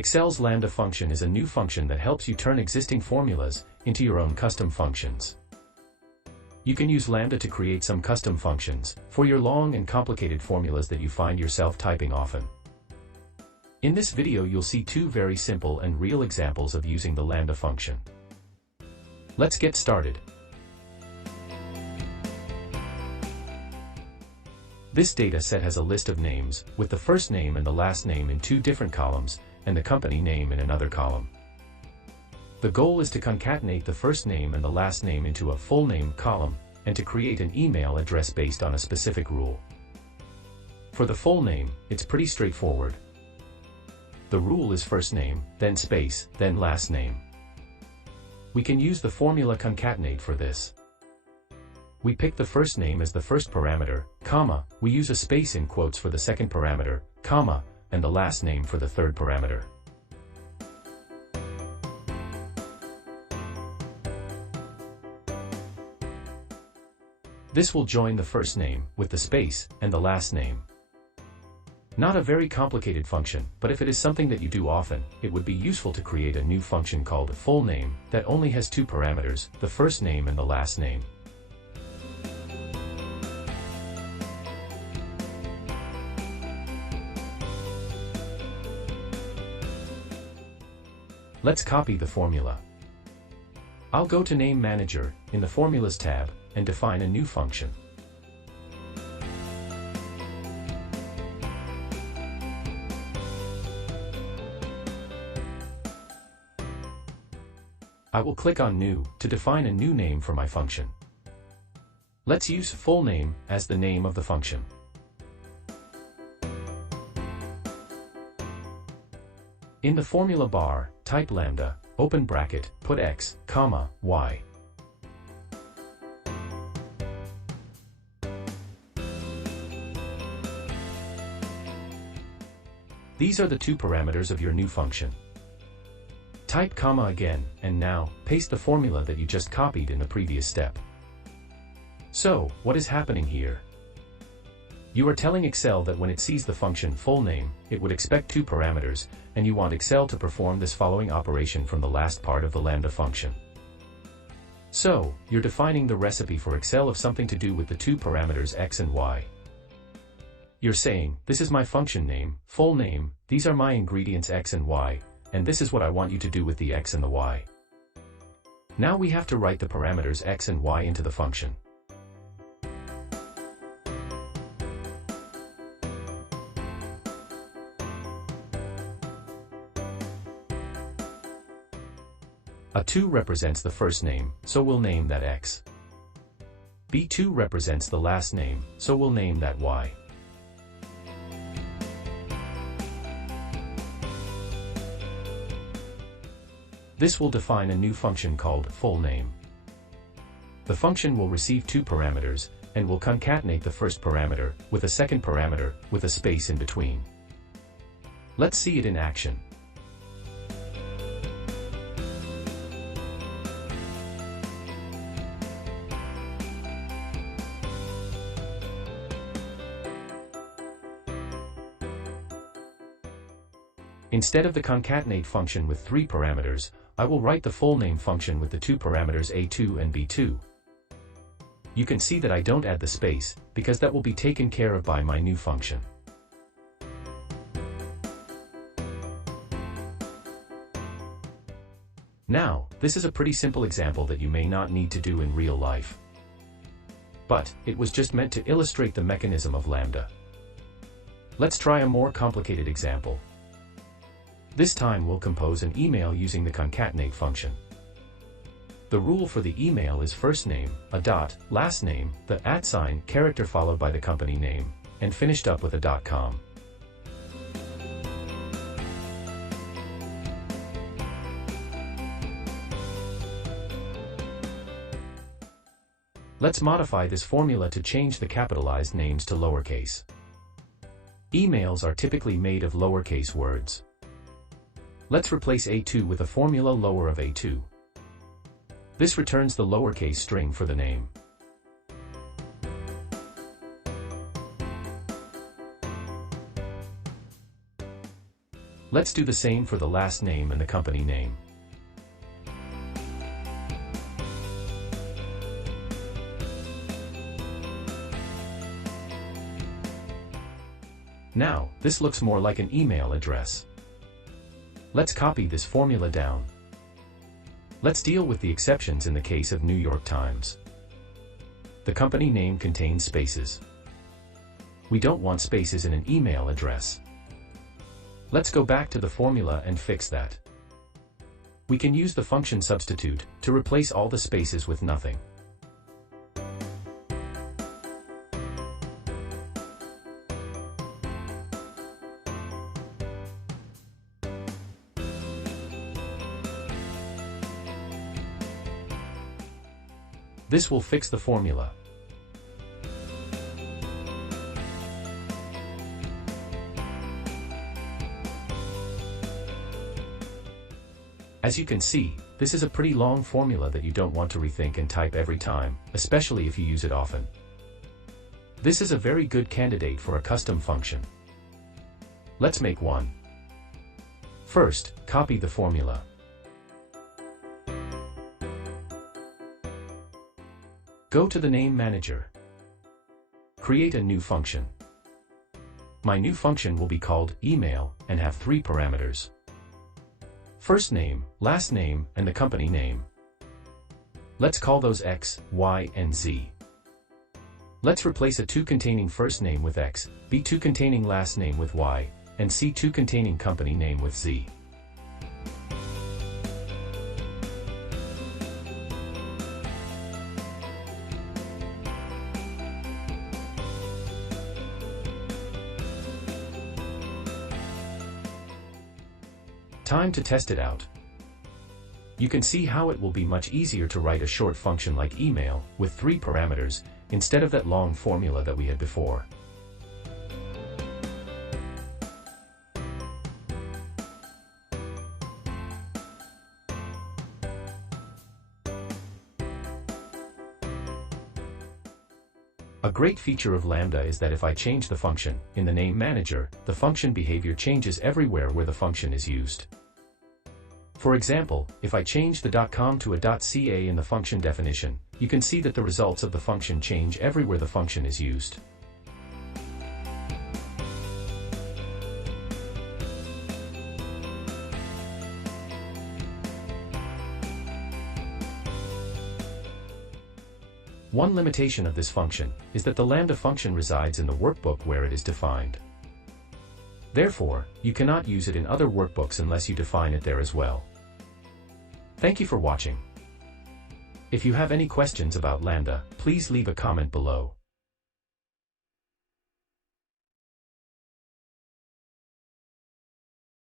Excel's Lambda function is a new function that helps you turn existing formulas into your own custom functions. You can use Lambda to create some custom functions for your long and complicated formulas that you find yourself typing often. In this video you'll see two very simple and real examples of using the Lambda function. Let's get started. This data set has a list of names, with the first name and the last name in two different columns, and the company name in another column. The goal is to concatenate the first name and the last name into a full name column, and to create an email address based on a specific rule. For the full name, it's pretty straightforward. The rule is first name, then space, then last name. We can use the formula concatenate for this. We pick the first name as the first parameter, comma, we use a space in quotes for the second parameter, comma, and the last name for the third parameter. This will join the first name with the space and the last name. Not a very complicated function, but if it is something that you do often, it would be useful to create a new function called full name that only has two parameters, the first name and the last name. Let's copy the formula. I'll go to Name Manager in the Formulas tab and define a new function. I will click on New to define a new name for my function. Let's use full name as the name of the function. In the formula bar, type lambda, open bracket, put x, comma, y. These are the two parameters of your new function. Type comma again, and now, paste the formula that you just copied in the previous step. So, what is happening here? You are telling Excel that when it sees the function full name, it would expect two parameters, and you want Excel to perform this following operation from the last part of the Lambda function. So, you're defining the recipe for Excel of something to do with the two parameters x and y. You're saying, this is my function name, full name, these are my ingredients x and y, and this is what I want you to do with the x and the y. Now we have to write the parameters x and y into the function. A 2 represents the first name, so we'll name that x. B2 represents the last name, so we'll name that y. This will define a new function called full name. The function will receive two parameters, and will concatenate the first parameter with a second parameter with a space in between. Let's see it in action. Instead of the concatenate function with three parameters, I will write the full name function with the two parameters a2 and b2. You can see that I don't add the space, because that will be taken care of by my new function. Now, this is a pretty simple example that you may not need to do in real life. But, it was just meant to illustrate the mechanism of Lambda. Let's try a more complicated example. This time we'll compose an email using the concatenate function. The rule for the email is first name, a dot, last name, the @ character followed by the company name, and finished up with a .com. Let's modify this formula to change the capitalized names to lowercase. Emails are typically made of lowercase words. Let's replace A2 with a formula lower of A2. This returns the lowercase string for the name. Let's do the same for the last name and the company name. Now, this looks more like an email address. Let's copy this formula down. Let's deal with the exceptions in the case of New York Times. The company name contains spaces. We don't want spaces in an email address. Let's go back to the formula and fix that. We can use the function substitute to replace all the spaces with nothing. This will fix the formula. As you can see, this is a pretty long formula that you don't want to rethink and type every time, especially if you use it often. This is a very good candidate for a custom function. Let's make one. First, copy the formula. Go to the name manager. Create a new function. My new function will be called email and have 3 parameters. First name, last name, and the company name. Let's call those X, Y, and Z. Let's replace a 2 containing first name with X, B2 containing last name with Y, and C2 containing company name with Z. Time to test it out. You can see how it will be much easier to write a short function like email with 3 parameters instead of that long formula that we had before. A great feature of Lambda is that if I change the function in the name manager, the function behavior changes everywhere where the function is used. For example, if I change the .com to a .ca in the function definition, you can see that the results of the function change everywhere the function is used. One limitation of this function is that the Lambda function resides in the workbook where it is defined. Therefore, you cannot use it in other workbooks unless you define it there as well. Thank you for watching. If you have any questions about Lambda, please leave a comment below.